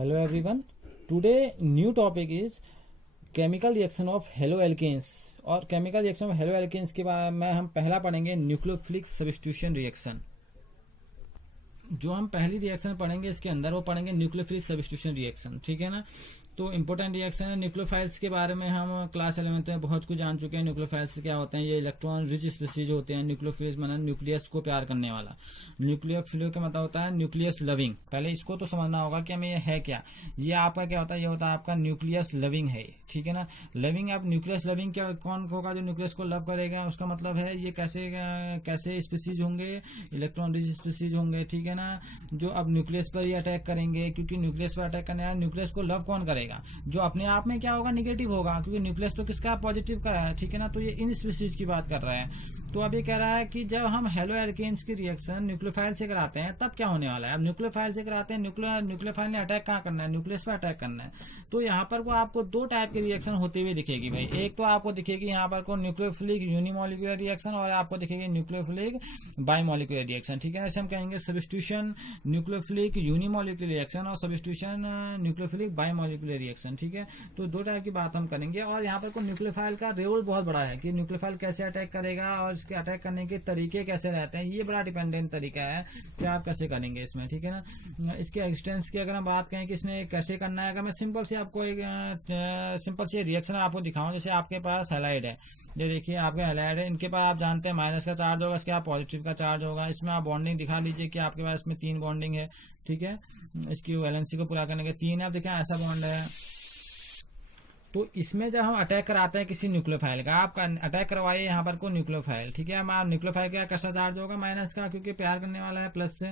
Hello everyone. Today new topic is chemical reaction of haloalkanes और chemical reaction of haloalkanes के बारे में हम पहला पढ़ेंगे न्यूक्लियोफिलिक सब्स्टिट्यूशन रिएक्शन। जो हम पहली रिएक्शन पढ़ेंगे इसके अंदर वो पढ़ेंगे न्यूक्लियोफिलिक सब्स्टिट्यूशन रिएक्शन, ठीक है ना। तो इंपॉर्टेंट रिएक्शन है। न्यूक्लियोफाइल्स के बारे में हम क्लास 11 में बहुत कुछ जान चुके हैं। न्यूक्लियोफाइल्स क्या होते हैं? ये इलेक्ट्रॉन रिच स्पीसीज होते हैं। न्यूक्लियोफिलिस माना न्यूक्लियस को प्यार करने वाला। न्यूक्लियोफिलियो का मतलब होता है न्यूक्लियस लविंग। पहले इसको तो समझना होगा कि हमें ये है क्या। ये आपका क्या होता है? ये होता है आपका न्यूक्लियस लविंग है, ठीक है ना। लविंग, आप न्यूक्लियस लविंग क्या कौन होगा जो न्यूक्लियस को लव करेगा? उसका मतलब है ये कैसे स्पीसीज होंगे? इलेक्ट्रॉन रिच स्पीसीज होंगे, ठीक है ना। जो अब न्यूक्लियस पर ही अटैक करेंगे, क्योंकि न्यूक्लियस पर अटैक करने वाला न्यूक्लियस को लव कौन करेगा? जो अपने आप में क्या होगा? निगेटिव होगा, क्योंकि न्यूक्लियस तो किसका? पॉजिटिव का है, ठीक है ना। तो ये इन स्पीसीज की बात कर रहे हैं। तो अब ये कह रहा है कि जब हम हेलोएल्केन्स की रिएक्शन न्यूक्लियोफाइल से कराते हैं तब क्या होने वाला है। अब न्यूक्लियोफाइल से कराते हैं, न्यूक्लियोफाइल ने अटैक कहाँ करना है? न्यूक्लियस पर अटैक करना है। तो यहाँ पर को आपको दो टाइप की रिएक्शन होती हुई दिखेगी भाई। एक तो आपको दिखेगी यहाँ पर को न्यूक्लियोफिलिक यूनिमोलिकुलर रिएक्शन, और आपको दिखेगी न्यूक्लियोफिलिक बाइमोलिकुलर रिएक्शन, ठीक है। जैसे हम कहेंगे सब्स्टिट्यूशन न्यूक्लियोफिलिक यूनिमोलिकुलर रिएक्शन और सब्स्टिट्यूशन न्यूक्लियोफिलिक बाइमोलिकुलर रिएक्शन, ठीक है। तो दो टाइप की बात हम करेंगे। और यहाँ पर को न्यूक्लियोफाइल का रोल बहुत बड़ा है कि न्यूक्लियोफाइल कैसे अटैक करेगा और इसके अटैक करने के तरीके कैसे रहते हैं। ये बड़ा डिपेंडेंट तरीका है कि आप कैसे करेंगे इसमें, ठीक है ना। इसके एक्सटेंस की अगर हम बात करें कि इसने कैसे करना है, अगर मैं सिंपल से आपको एक सिंपल से रिएक्शन आपको दिखाऊं। जैसे आपके पास हैलाइड है, ये देखिए आपके हैलाइड है। इनके पास आप जानते हैं माइनस का चार्ज होगा, इसके आप पॉजिटिव का चार्ज होगा। इसमें आप बॉन्डिंग दिखा लीजिए कि आपके पास इसमें 3 बॉन्डिंग है, ठीक है। इसकी वैलेंसी को पूरा करने के 3 आप देखें ऐसा बॉन्ड है। तो इसमें जब हम अटैक कराते हैं किसी न्यूक्लियोफाइल का, आप अटैक करवाइए यहाँ पर को न्यूक्लियोफाइल, ठीक है। आप न्यूक्लियोफाइल का कैसा चार्ज होगा? माइनस का, क्योंकि प्यार करने वाला है प्लस से।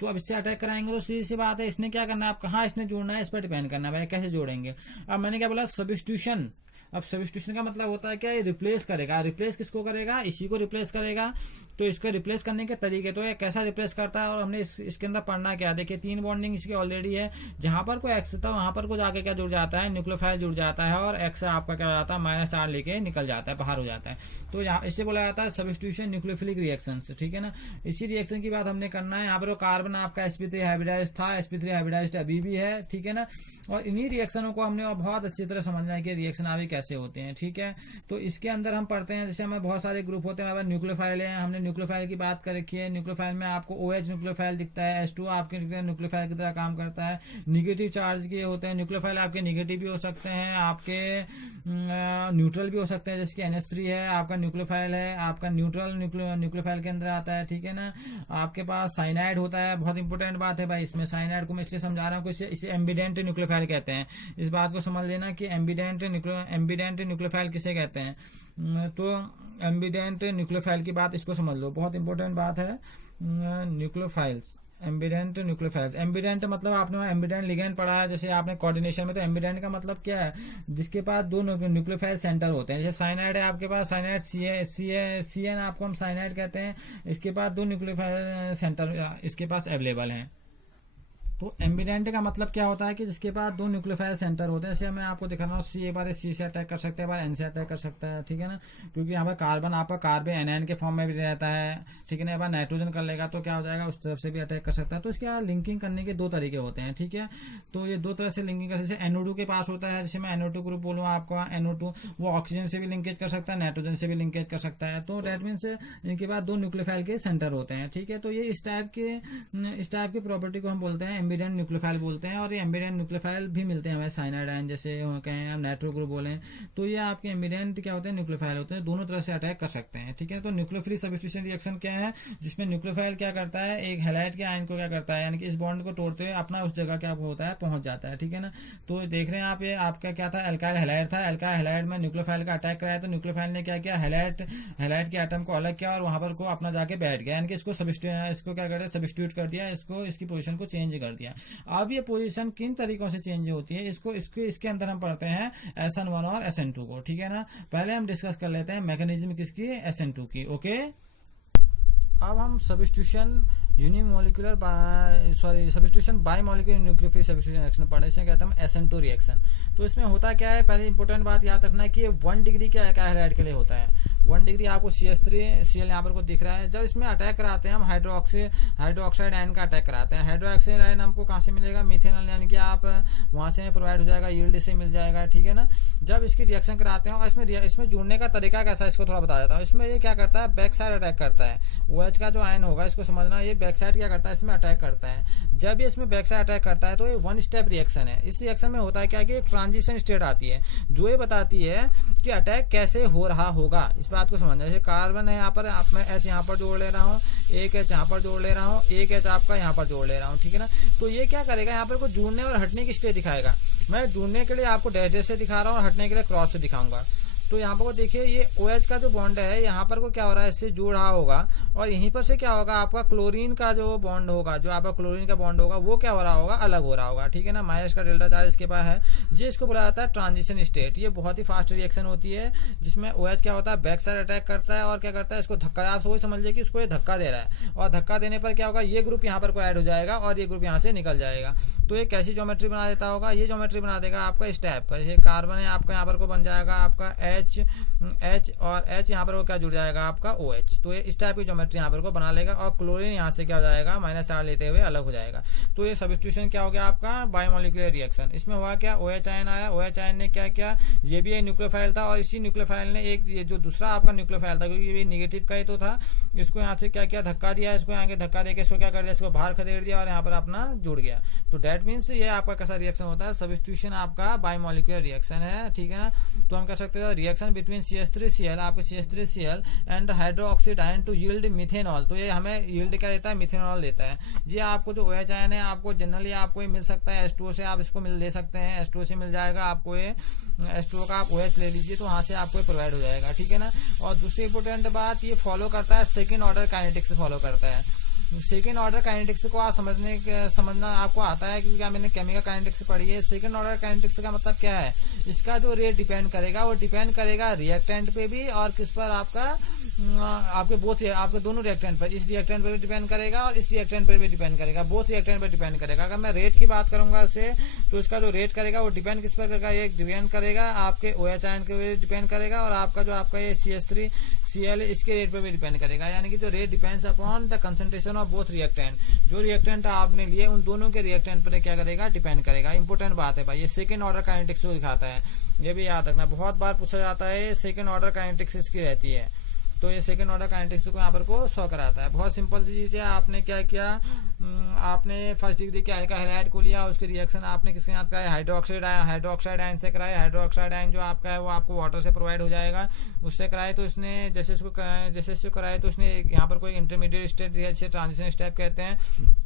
तो अब इससे अटैक कराएंगे तो सीधी सी बात है, इसने क्या करना है? आप कहाँ इसने जोड़ना है इस पर डिपेंड करना है भाई, कैसे जोड़ेंगे। अब मैंने क्या बोला? सब्स्टिट्यूशन। अब सब्स्टिट्यूशन का मतलब होता है क्या? ये रिप्लेस करेगा। रिप्लेस किसको करेगा? इसी को रिप्लेस करेगा। तो इसको रिप्लेस करने के तरीके तो ये कैसा रिप्लेस करता है, और हमने इसके अंदर पढ़ना क्या? देखिए 3 बॉन्डिंग इसकी ऑलरेडी है। जहां पर कोई एक्स था वहां पर को जाके क्या जुड़ जाता है? न्यूक्लियोफाइल जुड़ जाता है, और एक्स आपका क्या हो जाता है? माइनस चार्ज लेके निकल जाता है, बाहर हो जाता है। तो यहाँ इसे बोला जाता है सब्स्टिट्यूशन न्यूक्लियोफिलिक रिएक्शन, ठीक है ना। इसी रिएक्शन की बात हमने करना है। यहाँ पर कार्बन आपका sp3 हाइब्रिडाइज था, sp3 हाइब्रिडाइज अभी भी है, ठीक है ना। और इन्हीं रिएक्शनों को हमने बहुत अच्छी तरह समझना है कि रिएक्शन आगे कैसे होते हैं, ठीक है। तो इसके अंदर हम पढ़ते हैं, जैसे हमें बहुत सारे ग्रुप होते हैं। हमारे न्यूक्लियोफाइल है, हमने न्यूक्लियोफाइल की बात कर रखी है। न्यूक्लियोफाइल में आपको OH न्यूक्लियोफाइल दिखता है, H2 आपके न्यूक्लियोफाइल की तरह काम करता है। निगेटिव चार्ज के होते हैं न्यूक्लियोफाइल, आपके निगेटिव भी हो सकते हैं, आपके न्यूट्रल भी हो सकते हैं। जैसे NH3 है आपका न्यूक्लियोफाइल है, आपका न्यूट्रल न्यूक्लियोफाइल के अंदर आता है, ठीक है ना। आपके पास साइनाइड होता है, बहुत इंपॉर्टेंट बात है भाई इसमें। साइनाइड को मैं इसलिए समझा रहा हूँ कि इसे एम्बिडेंट न्यूक्लियोफाइल कहते हैं। इस बात को समझ लेना कि एम्बिडेंट न्यूक्लियोफाइल किसे कहते हैं। तो एम्बिडेंट न्यूक्लियोफाइल की बात इसको समझ लो, बहुत इंपॉर्टेंट बात है। Nucleophiles, ambient nucleophiles. एम्बिडेंट मतलब आपने एम्बिडेंट लिगेंड पढ़ा है जैसे आपने कोऑर्डिनेशन में। तो एम्बिडेंट का मतलब क्या है? जिसके पास 2 न्यूक्लियोफाइल सेंटर होते हैं। जैसे साइनाइड है आपके पास, साइनाइड CN आपको हम साइनाइड कहते हैं। इसके पास 2 न्यूक्लियोफाइल सेंटर इसके पास अवेलेबल हैं। तो एम्बिडेंट का मतलब क्या होता है कि जिसके पास 2 न्यूक्लियोफाइल सेंटर होते हैं। जैसे मैं आपको दिखा रहा हूँ, C एक बार C से अटैक कर सकता है, एक बार N से अटैक कर सकता है, ठीक है ना। क्योंकि यहाँ पर कार्बन आपका कार्बन एनायन के फॉर्म में भी रहता है, ठीक है ना। एक बार नाइट्रोजन कर लेगा तो क्या हो जाएगा? उस तरफ से भी अटैक कर सकता है। तो इसके लिंकिंग करने के 2 तरीके होते हैं, ठीक है। तो ये 2 तरह से लिंकिंग कर, जैसे NO2 के पास होता है। जैसे मैं NO2 ग्रुप बोलूँ आपका, NO2 वो ऑक्सीजन से भी लिंकेज कर सकता है, नाइट्रोजन से भी लिंकेज कर सकता है। तो डेट मीन्स इनके पास 2 न्यूक्लियोफाइल के सेंटर होते हैं, ठीक है। तो ये इस टाइप की प्रॉपर्टी को हम बोलते हैं एम्बिडेंट न्यूक्लियोफाइल बोलते हैं। और ये एम्बिडेंट न्यूक्लियोफाइल भी मिलते हैं हमें साइनाइड आयन, जैसे कहें हम नाइट्रो ग्रुप बोले। तो ये आपके एम्बिडेंट क्या होते हैं? न्यूक्लियोफाइल होते हैं, दोनों तरह से अटैक कर सकते हैं, ठीक है। तो न्यूक्लियोफिलिक सब्स्टिट्यूशन रिएक्शन क्या है? जिसमें न्यूक्लियोफाइल क्या करता है? एक हैलाइड के आयन को क्या करता है, यानी कि इस बॉन्ड को तोड़ते हुए अपना उस जगह क्या होता है? पहुंच जाता है, ठीक है ना। तो देख रहे हैं आप, ये आपका क्या था? एल्काइल हैलाइड था। एल्काइल हैलाइड में न्यूक्लियोफाइल का अटैक कराया, तो न्यूक्लियोफाइल ने क्या किया? हैलाइड के एटम को अलग किया और वहां पर को अपना जाके बैठ गया, यानी कि इसको क्या कर दिया? सब्स्टिट्यूट कर दिया, इसकी पोजीशन को चेंज कर दिया। अब ये पोजीशन किन तरीकों से चेंज होती है इसके अंदर हम पढ़ते हैं SN1 और SN2 को, ठीक है ना। पहले हम डिस्कस कर लेते हैं मैकेनिज्म किसकी? SN2 की, ओके। अब हम substitution substitution bimolecular nucleophilic substitution reaction पढ़ने से कहते हैं SN2 रिएक्शन। तो इसमें होता क्या है? पहले इंपॉर्टेंट बात याद रखना है कि 1 डिग्री के एल्काइल हैलाइड के लिए होता है। 1 डिग्री आपको CH3Cl यहाँ पर को दिख रहा है। जब इसमें अटैक कराते हैं हम हाइड्रोक्साइड आयन का अटैक कराते हैं। हाइड्रोक्साइड आयन हमको कहाँ से मिलेगा, मिथेनॉल, यानी कि आप वहां से प्रोवाइड हो जाएगा, यील्ड से मिल जाएगा, ठीक है ना। जब इसकी रिएक्शन कराते हैं और इसमें जुड़ने का तरीका कैसा है इसको थोड़ा बता देता हूँ। इसमें ये क्या करता है, बैक साइड अटैक करता है। OH का जो आयन होगा इसको समझना, ये बैक साइड क्या करता है, इसमें अटैक करता है। जब ये इसमें बैक साइड अटैक करता है तो ये 1 स्टेप रिएक्शन है। इस रिएक्शन में होता है क्या कि एक ट्रांजिशन स्टेट आती है जो ये बताती है कि अटैक कैसे हो रहा होगा। इस बात को समझना। जैसे कार्बन है यहाँ पर, मैं H यहाँ पर जोड़ ले रहा हूँ, एक H यहाँ पर जोड़ ले रहा हूँ, एक H आपका यहाँ पर जोड़ ले रहा हूँ, ठीक है ना। तो ये क्या करेगा, यहाँ पर को जुड़ने और हटने की स्टेट दिखाएगा। मैं जुड़ने के लिए आपको डैश से दिखा रहा हूँ और हटने के लिए क्रॉस से दिखाऊंगा। तो यहाँ पर को देखिए, ये OH का जो बॉन्ड है यहाँ पर को क्या हो रहा है, इससे जुड़ रहा होगा, और यहीं पर से क्या होगा, आपका क्लोरीन का जो बॉन्ड होगा, जो आपका क्लोरीन का बॉन्ड होगा वो क्या हो रहा होगा, अलग हो रहा होगा, ठीक है ना। माइनस का डेल्टा चार्ज इसके पास है। ये इसको बोला जाता है ट्रांजिशन स्टेट। ये बहुत ही फास्ट रिएक्शन होती है जिसमें OH क्या होता है, बैक साइड अटैक करता है और क्या करता है, इसको धक्का, आप वही समझ लीजिए कि इसको ये धक्का दे रहा है, और धक्का देने पर क्या होगा, ये ग्रुप यहाँ पर को ऐड हो जाएगा और ये ग्रुप यहाँ से निकल जाएगा। तो ये कैसी ज्योमेट्री बना देता होगा, ये ज्योमेट्री बना देगा आपका इस टाइप का। जैसे कार्बन है आपका, यहाँ पर को बन जाएगा आपका H और H यहाँ पर को क्या जुड़ जाएगा आपका OH। तो ये इस टाइप की ज्योमेट्री यहाँ पर को बना लेगा, और क्लोरीन यहाँ से क्या हो जाएगा, माइनस चार्ज लेते हुए अलग हो जाएगा। तो ये सब्स्टिट्यूशन क्या हो गया आपका, बायोमोलिकुलर रिएक्शन। इसमें हुआ क्या, OH आयन आया, OH आयन ने क्या किया, ये भी एक न्यूक्लियोफाइल था, और इसी न्यूक्लियोफाइल ने एक ये जो दूसरा आपका न्यूक्लियोफाइल था, क्योंकि ये नेगेटिव का ही तो था, इसको यहाँ से क्या किया, धक्का दिया, इसको यहाँ के धक्का देके इसको क्या कर दिया, इसको बाहर खदेड़ दिया और यहाँ पर अपना जुड़ गया। तो डेट मीन्स ये आपका कैसा रिएक्शन होता है, सब्स्टिट्यूशन आपका बायोमोलिकुलर रिएक्शन है, ठीक है ना। तो हम कह सकते हैं रिएक्शन बिटवीन CH3Cl, आपके CH3Cl and hydroxide ion to yield methanol. तो ये हमें यील्ड क्या देता है, मिथेनॉल देता है। ये आपको जो OH आयन है आपको जनरली आपको ये मिल सकता है H2O से, आप इसको ले सकते हैं, H2O से मिल जाएगा आपको। ये H2O का आप OH ले लीजिए तो वहां से आपको प्रोवाइड हो जाएगा, ठीक है ना। और दूसरी इंपोर्टेंट बात, ये फॉलो करता है सेकेंड ऑर्डर काइनेटिक्स फॉलो करता है। सेकेंड ऑर्डर काइनेटिक्स को आप समझना आपको आता है, क्योंकि मैंने केमिकल काइनेटिक्स पढ़ी है। सेकेंड ऑर्डर काइनेटिक्स का मतलब क्या है, इसका जो रेट डिपेंड करेगा वो डिपेंड करेगा रिएक्टेंट पे भी, और किस पर, आपका आपके दोनों रिएक्टेंट पर, इस रिएक्टेंट पर भी डिपेंड करेगा और इस रिएक्टेंट पर भी डिपेंड करेगा, बोथ रिएक्टेंट पर डिपेंड करेगा। अगर मैं रेट की बात करूंगा इससे, तो इसका जो रेट करेगा वो डिपेंड किस पर करेगा, ये डिपेंड करेगा आपके OH आयन के डिपेंड करेगा, और आपका जो आपका ये CH3Cl इसके रेट पर भी डिपेंड करेगा। यानी कि जो rate depends upon the concentration of both reactant, जो रिएक्टेंट आपने लिए उन दोनों के रिएक्टेंट पर क्या करेगा, डिपेंड करेगा। इंपॉर्टेंट बात है भाई, ये सेकंड ऑर्डर काइनेटिक्स को दिखाता है, ये भी याद रखना, बहुत बार पूछा जाता है। सेकंड ऑर्डर काइनेटिक्स इसकी रहती है, तो ये सेकंड ऑर्डर काइनेटिक्स को यहाँ पर को शो कराता है। बहुत सिंपल सी चीज है। आपने क्या किया, आपने फर्स्ट डिग्री के अल्काइल हैलाइड को लिया, उसके रिएक्शन आपने किसके साथ कराया, हाइड्रोक्साइड आयन से कराया। हाइड्रोक्साइड आयन जो आपका है वो आपको वाटर से प्रोवाइड हो जाएगा, उससे कराए तो इसने जैसे इसको कराए तो इसने यहाँ पर कोई इंटरमीडिएट स्टेप दिया, जिसे ट्रांजिशन स्टेप कहते हैं,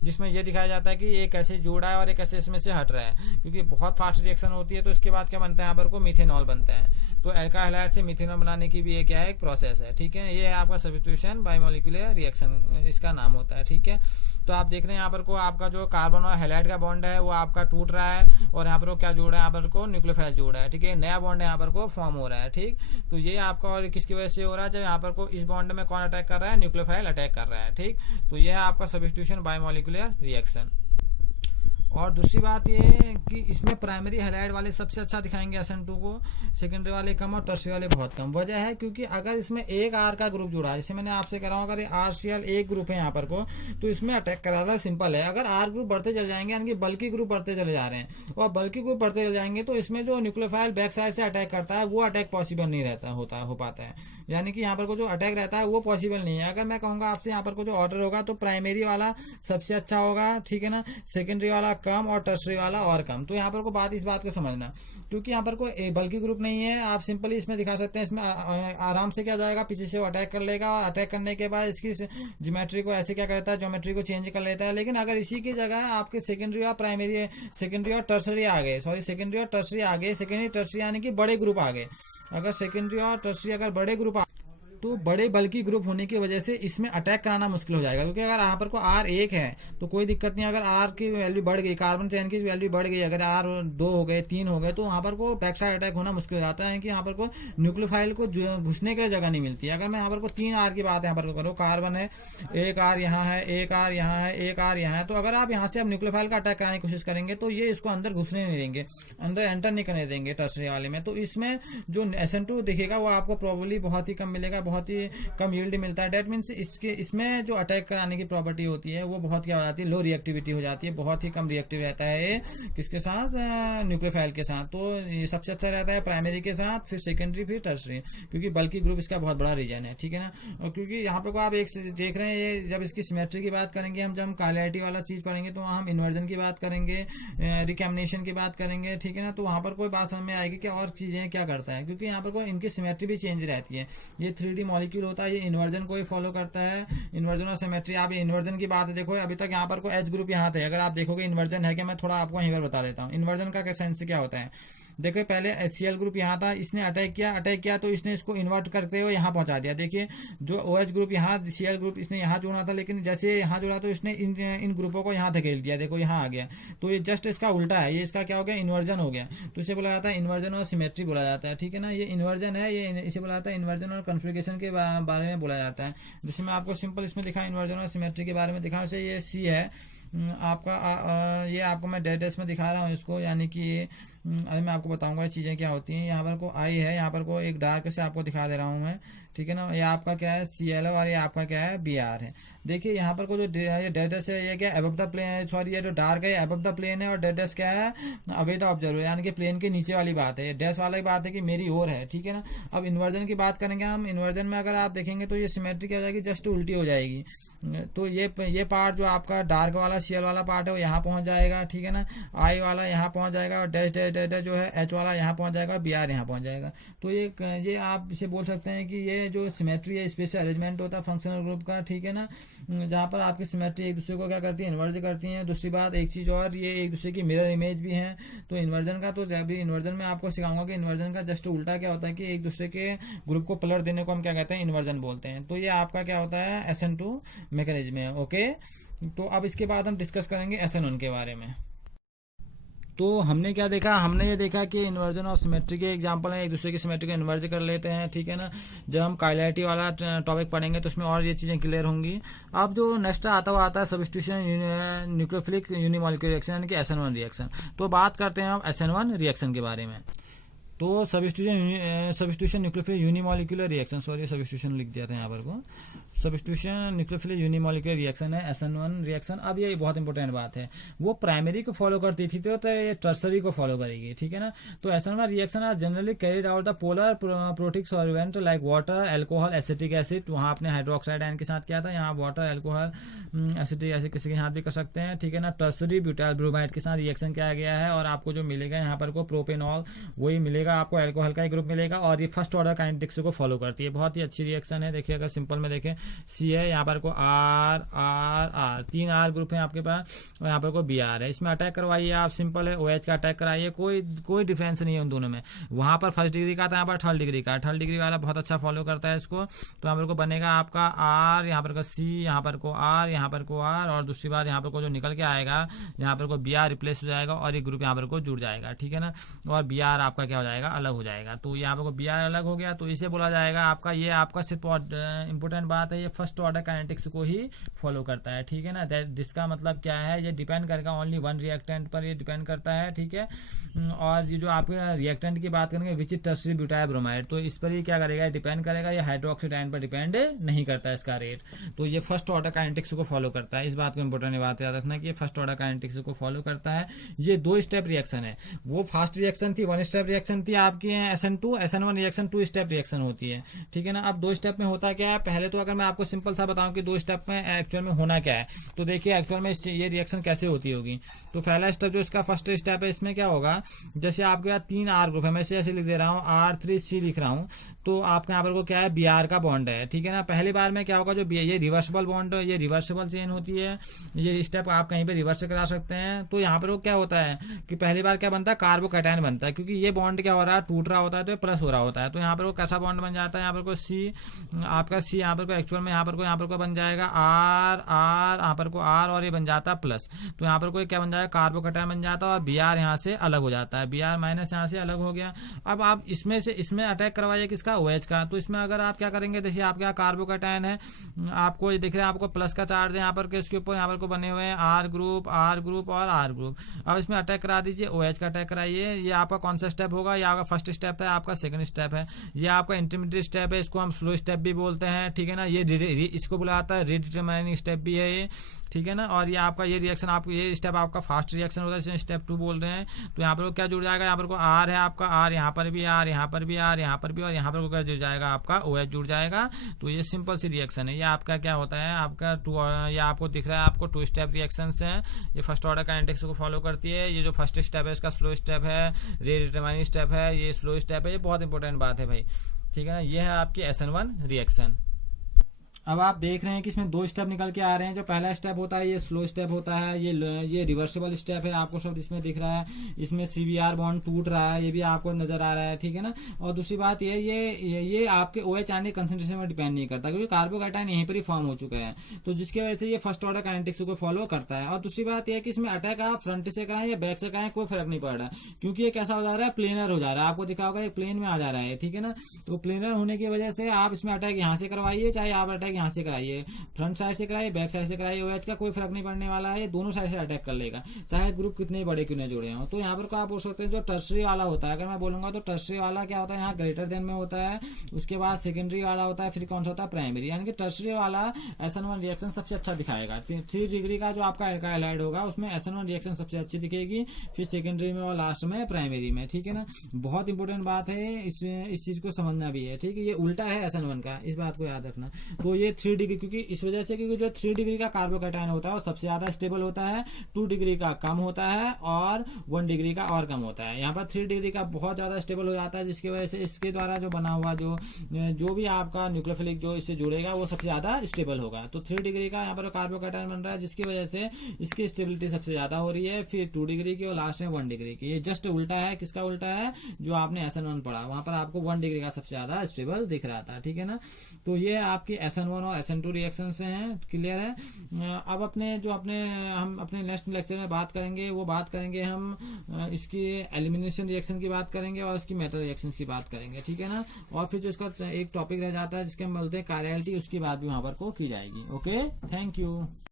जिसमें ये दिखाया जाता है कि एक ऐसे जुड़ा है और एक ऐसे इसमें से हट रहा है, क्योंकि बहुत फास्ट रिएक्शन होती है। तो इसके बाद क्या बनता है, यहाँ पर को मिथेनॉल बनता है। तो अल्काइल हैलाइड से मिथेनॉल बनाने की भी ये क्या है, एक प्रोसेस है, ठीक है। ये है आपका सब्स्टिट्यूशन बायोमोलिकुलर रिएक्शन, इसका नाम होता है, ठीक है। तो आप देख रहे हैं यहाँ पर को आपका जो कार्बन और हैलाइड का बॉन्ड है वो आपका टूट रहा है, और यहाँ पर को क्या जोड़ा है, यहाँ पर को न्यूक्लियोफाइल जोड़ा है, ठीक है। नया बॉन्ड है यहाँ पर को फॉर्म हो रहा है, ठीक। तो ये आपका और किसकी वजह से हो रहा है, जब यहाँ पर को इस बॉन्ड में कौन अटैक कर रहा है, न्यूक्लियोफाइल अटैक कर रहा है, ठीक। तो ये है आपका सब्स्टिट्यूशन बायोमोलिकुलर रिएक्शन। और दूसरी बात ये है कि इसमें प्राइमरी हैलाइड वाले सबसे अच्छा दिखाएंगे SN2 को, सेकेंडरी वाले कम और टर्शियरी वाले बहुत कम। वजह है क्योंकि अगर इसमें एक R का ग्रुप जुड़ा है, जैसे मैंने आपसे कह रहा हूँ, अगर RCl एक ग्रुप है यहाँ पर को, तो इसमें अटैक कराना सिंपल है। अगर R ग्रुप बढ़ते चले जाएंगे, यानी कि बल्कि ग्रुप बढ़ते चले जा रहे हैं, और बल्कि ग्रुप बढ़ते चले जाएंगे, तो इसमें जो न्यूक्लियोफाइल बैक साइड से अटैक करता है वो अटैक पॉसिबल नहीं रहता हो पाता है। यानी कि यहाँ पर को जो अटैक रहता है वो पॉसिबल नहीं है। अगर मैं कहूंगा आपसे यहाँ पर को जो ऑर्डर होगा, तो प्राइमरी वाला सबसे अच्छा होगा, ठीक है ना, सेकेंडरी वाला कम और टर्शियरी वाला और कम। तो यहाँ पर को इस बात को समझना, क्योंकि यहाँ पर कोई बल्कि ग्रुप नहीं है, आप सिंपली इसमें दिखा सकते हैं। इसमें आराम से क्या जाएगा, पीछे से वो अटैक कर लेगा, और अटैक करने के बाद इसकी ज्योमेट्री को ऐसे क्या करता है, ज्योमेट्री को चेंज कर लेता है। लेकिन अगर इसी की जगह आपके सेकेंडरी और प्राइमरी, सेकेंडरी और टर्शियरी आ गए, सेकेंडरी और टर्शियरी यानी कि बड़े ग्रुप आ गए। अगर सेकेंडरी और टर्शियरी अगर बड़े ग्रुप तो बड़े बल्कि ग्रुप होने की वजह से इसमें अटैक कराना मुश्किल हो जाएगा, क्योंकि अगर यहाँ पर को R 1 है तो कोई दिक्कत नहीं। अगर R की वैल्यू बढ़ गई, कार्बन चेन की वैल्यू बढ़ गई, अगर R 2 हो गए, 3 हो गए, तो वहां पर को बैक साइड अटैक होना मुश्किल हो जाता है कि यहाँ पर को न्यूक्लियोफाइल को घुसने के लिए जगह नहीं मिलती है। अगर मैं यहाँ पर को 3 R की बात यहाँ पर करो, कार्बन है, एक R यहाँ है, एक R यहाँ है, एक R यहाँ है, तो अगर आप यहाँ से न्यूक्लियोफाइल का अटैक कराने की कोशिश करेंगे तो ये इसको अंदर घुसने नहीं देंगे, अंदर एंटर नहीं करने देंगे टर्शियरी वाले में। तो इसमें जो SN2 दिखेगा वो आपको प्रोबेबली बहुत ही कम मिलेगा, बहुत ही कम यील्ड मिलता है। डेट मीन्स इसमें जो अटैक कराने की प्रॉपर्टी होती है वो बहुत क्या हो जाती है, लो रिएक्टिविटी हो जाती है, बहुत ही कम रिएक्टिव रहता है ये किसके साथ, न्यूक्लियोफाइल के साथ। तो ये सबसे अच्छा रहता है प्राइमरी के साथ, फिर सेकेंडरी, फिर टर्सरी, क्योंकि बल्कि ग्रुप इसका बहुत बड़ा रीजन है, ठीक है ना। और क्योंकि यहाँ पर को आप एक देख रहे हैं, ये जब इसकी सिमेट्री की बात करेंगे हम, जब हम काइलारिटी वाला चीज पढ़ेंगे तो हम इन्वर्जन की बात करेंगे, रिकैमिनेशन की बात करेंगे, ठीक है ना। तो वहां पर कोई बात समझ में आएगी कि और चीजें क्या करता है, क्योंकि यहाँ पर कोई इनकी सिमेट्री भी चेंज रहती है। ये 3D मॉलिक्यूल होता है, ये इन्वर्जन को ही फॉलो करता है, इन्वर्जन और सिमेट्री। आप इन्वर्जन की बात देखो, अभी तक यहाँ पर को एच ग्रुप यहाँ थे, अगर आप देखोगे इन्वर्जन है क्या, मैं थोड़ा आपको यहीं पर बता देता हूँ इन्वर्जन का सेंस क्या होता है। देखो पहले HCl ग्रुप यहाँ था, इसने अटैक किया तो इसने इसको इन्वर्ट करते हुए यहाँ पहुंचा दिया। देखिए जो OH ग्रुप यहाँ, Cl ग्रुप इसने यहाँ जोड़ा था, लेकिन जैसे यहाँ जोड़ा तो इसने इन ग्रुपों को यहाँ धकेल दिया, देखो यहाँ आ गया। तो ये जस्ट इसका उल्टा है, ये इसका क्या हो गया, इन्वर्जन हो गया। तो इसे बोला जाता है इन्वर्जन और सिमेट्री बोला जाता है, ठीक है ना। ये इन्वर्जन है, ये इसे बोला जाता है इन्वर्जन और कॉन्फ़िगरेशन के बारे में बोला जाता है। जैसे मैं आपको सिंपल इसमें दिखा इन्वर्जन और सिमेट्री के बारे में दिखा, जैसे ये C है आपका, ये आपको मैं डेटेस में दिखा रहा हूँ इसको, यानी कि अभी मैं आपको बताऊंगा ये चीजें क्या होती हैं। यहाँ पर को I है, यहाँ पर को एक डार्क से आपको दिखा दे रहा हूँ मैं, ठीक है ना। ये आपका क्या है Cl और ये आपका क्या है Br है। देखिए यहाँ पर को जो ये डेटस है, ये क्या अबव द प्लेन, सॉरी ये जो डार्क है अबव द प्लेन है, और डेटस क्या है अवे द ऑब्जर्वर, यानी कि प्लेन के नीचे वाली बात है। डैश वाली बात है कि मेरी ओर है, ठीक है ना। अब इन्वर्जन की बात करेंगे हम, इन्वर्जन में अगर आप देखेंगे तो ये सिमेट्री क्या हो जाएगी, जस्ट उल्टी हो जाएगी। तो ये पार्ट जो आपका डार्क वाला Cl वाला पार्ट है वो यहाँ पहुंच जाएगा, ठीक है ना। I वाला यहाँ पहुंच जाएगा, और डैश डैश डैश जो है H वाला यहाँ पहुंच जाएगा, Br यहाँ पहुंच जाएगा। तो ये आप इसे बोल सकते हैं कि ये जो सिमेट्री है, स्पेशल अरेंजमेंट होता है फंक्शनल ग्रुप का, ठीक है ना। जहाँ पर आपकी सिमेट्री एक दूसरे को क्या करती है, इन्वर्ज करती है। दूसरी बात एक चीज और, ये एक दूसरे की मिरर इमेज भी है। तो इन्वर्जन का, तो अभी इन्वर्जन में आपको सिखाऊंगा कि इन्वर्जन का जस्ट उल्टा क्या होता है कि एक दूसरे के ग्रुप को पलट देने को हम क्या कहते हैं, इन्वर्जन बोलते हैं। तो ये आपका क्या होता है, SN2 मैकेनिज्म है, ओके। तो अब इसके बाद हम डिस्कस करेंगे SN1 के बारे में। तो हमने क्या देखा, हमने ये देखा कि इन्वर्जन और सिमेट्री के एग्जांपल है, एक दूसरे की सिमेट्री को इन्वर्ज कर लेते हैं, ठीक है ना। जब हम काइलारिटी वाला टॉपिक पढ़ेंगे तो उसमें और ये चीजें क्लियर होंगी। अब जो नेक्स्ट आता है सब्स्टिट्यूशन न्यूक्लियोफिलिक यूनिमॉलिक्यूलर रिएक्शन, यानी कि SN1 रिएक्शन। तो बात करते हैं हम SN1 रिएक्शन के बारे में। तो substitution nucleophilic unimolecular reaction, sorry substitution लिख दिया था यहाँ पर को, सब्स्टिट्यूशन न्यूक्लियोफिलिक यूनिमॉलिक्यूलर रिएक्शन है SN1 रिएक्शन। अब ये बहुत इंपॉर्टेंट बात है, वो प्राइमरी को फॉलो करती थी तो ये टर्सरी को फॉलो करेगी, ठीक है ना। तो SN1 reaction are generally carried out the polar protic solvent like water, alcohol, acetic acid. वहां आपने हाइड्रोक्साइड आयन के साथ किया था, यहाँ वाटर, अल्कोहल, एसिटिक एसिड किसी के साथ भी कर सकते हैं, ठीक है ना। टर्सरी ब्यूटाइल ब्रोमाइड के साथ रिएक्शन किया गया है, और आपको जो मिलेगा यहाँ पर को प्रोपेनॉल वही मिलेगा आपको, अल्कोहल का ही ग्रुप मिलेगा, और ये फर्स्ट ऑर्डर काइनेटिक्स को फॉलो करती है। बहुत ही अच्छी रिएक्शन है। देखिए अगर सिंपल में देखें, C है, यहाँ पर को R R R, 3 R group है आपके पास, और यहाँ पर को Br है। इसमें अटैक करवाइए आप, सिंपल है, OH का अटैक कराइए, कोई डिफरेंस नहीं है उन दोनों में। वहां पर फर्स्ट डिग्री का था, यहाँ पर थर्ड डिग्री का, थर्ड डिग्री वाला बहुत अच्छा फॉलो करता है इसको। तो यहाँ पर को बनेगा आपका R, यहाँ पर को C, यहाँ पर को R, यहाँ पर को R, और दूसरी बात यहाँ पर को जो निकल के आएगा, यहाँ पर को Br रिप्लेस हो जाएगा, और ये ग्रुप यहाँ पर को जुड़ जाएगा, ठीक है ना। और Br आपका क्या हो जाएगा, अलग हो जाएगा। तो यहाँ पर को Br अलग हो गया, तो इसे बोला जाएगा आपका, ये आपका सिर्फ इंपोर्टेंट बात है, ये फर्स्ट ऑर्डर काइनेटिक्स को ही फॉलो करता है, ठीक है ना। जिसका मतलब क्या है, ये डिपेंड करेगा ओनली वन रिएक्टेंट पर, ये डिपेंड करता है, ठीक है। और ये जो आपके रिएक्टेंट की बात करेंगे which is tertiary butyl bromide, तो इस पर ही क्या करेगा, डिपेंड करेगा, ये हाइड्रोक्साइड आयन पर डिपेंड नहीं करता है इसका रेट। तो ये फर्स्ट ऑर्डर काइनेटिक्स को फॉलो करता है। इस बात को इंपोर्टेंट बात याद रखना कि ये फर्स्ट ऑर्डर काइनेटिक्स को फॉलो करता है। ये 2 स्टेप रिएक्शन है, वो फास्ट रिएक्शन थी, 1 स्टेप रिएक्शन थी आपकी SN2, SN1 reaction 2 step reaction होती है, ठीक है ना। अब 2 स्टेप में होता क्या है, पहले तो अगर मैं आपको सिंपल सा बताऊं कि 2 स्टेप में एक्चुअल में होना क्या है, तो देखिए एक्चुअल में ये रिएक्शन कैसे होती होगी। तो पहला स्टेप जो इसका फर्स्ट स्टेप है, इसमें क्या होगा, जैसे आपके पास 3 R ग्रुप है, मैं ऐसे लिख दे रहा हूँ, R3C लिख रहा हूँ, तो आपके यहाँ पर को क्या है, Br का बॉन्ड है, ठीक है ना। पहली बार में क्या होगा, जो ये रिवर्सिबल बॉन्ड, ये रिवर्सिबल चेन होती है, ये स्टेप आप कहीं पे रिवर्स करा सकते हैं। तो यहाँ पर वो क्या होता है कि पहली बार क्या बनता है, कार्बोकैटायन बनता है, क्योंकि ये बॉन्ड क्या हो रहा है, टूट रहा होता है, तो प्लस हो रहा होता है। तो यहाँ पर वो कैसा बॉन्ड बन जाता है, यहाँ पर को C, आपका C यहाँ पर को एक्चुअल में यहाँ पर को बन जाएगा R R, यहाँ पर को R, और ये बन जाता है प्लस। तो यहाँ पर कोई क्या बन जाएगा, कार्बोकैटायन बन जाता है, और Br यहाँ से अलग हो जाता है, Br माइनस यहाँ से अलग हो गया। अब आप इसमें अटैक करवाइए किसका, OH का। तो इसमें अगर आप क्या करेंगे, देखिए आपके यहाँ कार्बोकैटायन है, आपको ये दिख रहा है, आपको प्लस का चार्ज है यहाँ पर, इसके ऊपर यहाँ पर को बने हुए हैं R ग्रुप और R ग्रुप। अब इसमें अटैक करा दीजिए, OH का अटैक कराइए। ये आपका कौन सा स्टेप होगा, ये आपका फर्स्ट स्टेप है, आपका सेकंड स्टेप है, ये आपका इंटरमीडिएट स्टेप है, इसको हम स्लो स्टेप भी बोलते हैं, ठीक है ना। ये इसको बुलाता है रिडिटरमाइनिंग स्टेप भी है ये, ठीक है ना। और ये आपका ये रिएक्शन, आपको ये स्टेप आपका फास्ट रिएक्शन होता है, इसे स्टेप 2 बोल रहे हैं। तो यहाँ पर क्या जुड़ जाएगा, यहाँ पर को R है आपका, R यहाँ पर भी, R यहाँ पर भी, R यहाँ पर भी, और यहाँ पर क्या जुड़ जाएगा, आपका OH जुड़ जाएगा। तो ये सिंपल सी रिएक्शन है। ये आपका क्या होता है, आपका ये आपको दिख रहा है, आपको 2 स्टेप रिएक्शन है। ये फर्स्ट ऑर्डर काइनेटिक्स को फॉलो करती है। ये जो फर्स्ट स्टेप है इसका स्लो स्टेप है, रिडिटरमाइनिंग स्टेप है, ये स्लो स्टेप है। ये बहुत इंपॉर्टेंट बात है भाई, ठीक है ना। ये है आपकी SN1 रिएक्शन। अब आप देख रहे हैं कि इसमें 2 स्टेप निकल के आ रहे हैं। जो पहला स्टेप होता है ये स्लो स्टेप होता है, ये रिवर्सिबल स्टेप है, आपको शब्द इसमें दिख रहा है। इसमें CBr बॉन्ड टूट रहा है, ये भी आपको नजर आ रहा है, ठीक है ना। और दूसरी बात ये आपके OH आने कंसेंट्रेशन में डिपेंड नहीं करता, क्योंकि कार्बोकैटायन यहीं पर ही फॉर्म हो चुका है, तो जिसकी वजह से ये फर्स्ट ऑर्डर काइनेटिक्स को फॉलो करता है। और दूसरी बात यह कि इसमें अटैक आप फ्रंट से कराएं या बैक से कराएं, कोई फर्क नहीं पड़ रहा, क्योंकि ये कैसा हो जा रहा है, प्लेनर हो जा रहा है। आपको दिखा होगा ये प्लेन में आ जा रहा है, ठीक है ना। तो प्लेनर होने की वजह से आप इसमें अटैक यहाँ से करवाइए, चाहे आप अटैक यहाँ से कराइए, फ्रंट साइड से कराइए, बैक साइड से कराइए, OH का कोई फर्क नहीं पड़ने वाला है। दोनों साइड से अटैक कर लेगा, चाहे ग्रुप कितने बड़े क्यों नहीं जुड़े हों। तो यहाँ पर आप बोल सकते हैं जो टर्सरी वाला होता है, अगर मैं बोलूंगा तो टर्सरी वाला क्या होता है, यहाँ ग्रेटर देन में होता है, उसके बाद सेकेंडरी वाला होता है, फिर कौन सा होता है, प्राइमरी। यानी कि टर्सरी वाला SN1 रिएक्शन सबसे अच्छा दिखाएगा। 3 डिग्री का जो आपका एल्काइलाइड होगा उसमें SN1 रिएक्शन सबसे अच्छी दिखेगी, फिर सेकेंडरी में और लास्ट में प्राइमरी में, ठीक है ना। बहुत इंपॉर्टेंट बात है, इस चीज को समझना भी है, ठीक है। ये उल्टा है SN1 का, इस बात को याद रखना। तो ये 3 डिग्री, क्योंकि इस वजह से, क्योंकि जो 3 डिग्री का कार्बोकैटायन होता है वो सबसे ज्यादा स्टेबल होता है, 2 डिग्री का कम होता है और 1 डिग्री का और कम होता है। यहाँ पर 3 डिग्री का बहुत ज्यादा स्टेबल हो जाता है, जिसकी वजह से इसके द्वारा जो बना हुआ जो भी आपका न्यूक्लियोफिलिक जो इससे जुड़ेगा वो सबसे ज्यादा स्टेबल होगा। तो 3 डिग्री का यहाँ पर कार्बोकैटायन बन रहा है, जिसकी वजह से इसकी स्टेबिलिटी सबसे ज्यादा हो रही है, फिर 2 डिग्री की और लास्ट में 1 डिग्री की। ये जस्ट उल्टा है, किसका उल्टा है, जो आपने SN1 पढ़ा वहां पर आपको 1 डिग्री का सबसे ज्यादा स्टेबल दिख रहा था, ठीक है ना। तो ये आपकी SN1 और SN2 रिएक्शन से हैं, क्लियर है। अब हम अपने नेक्स्ट लेक्चर में बात करेंगे, वो बात करेंगे हम इसकी एलिमिनेशन रिएक्शन की बात करेंगे और इसकी मेटल रिएक्शंस की बात करेंगे, ठीक है ना। और फिर जो इसका एक टॉपिक रह जाता है जिसके हम बोलते हैं कायरलिटी, उसकी बात भी वहां पर को की जाएगी। Okay, thank you.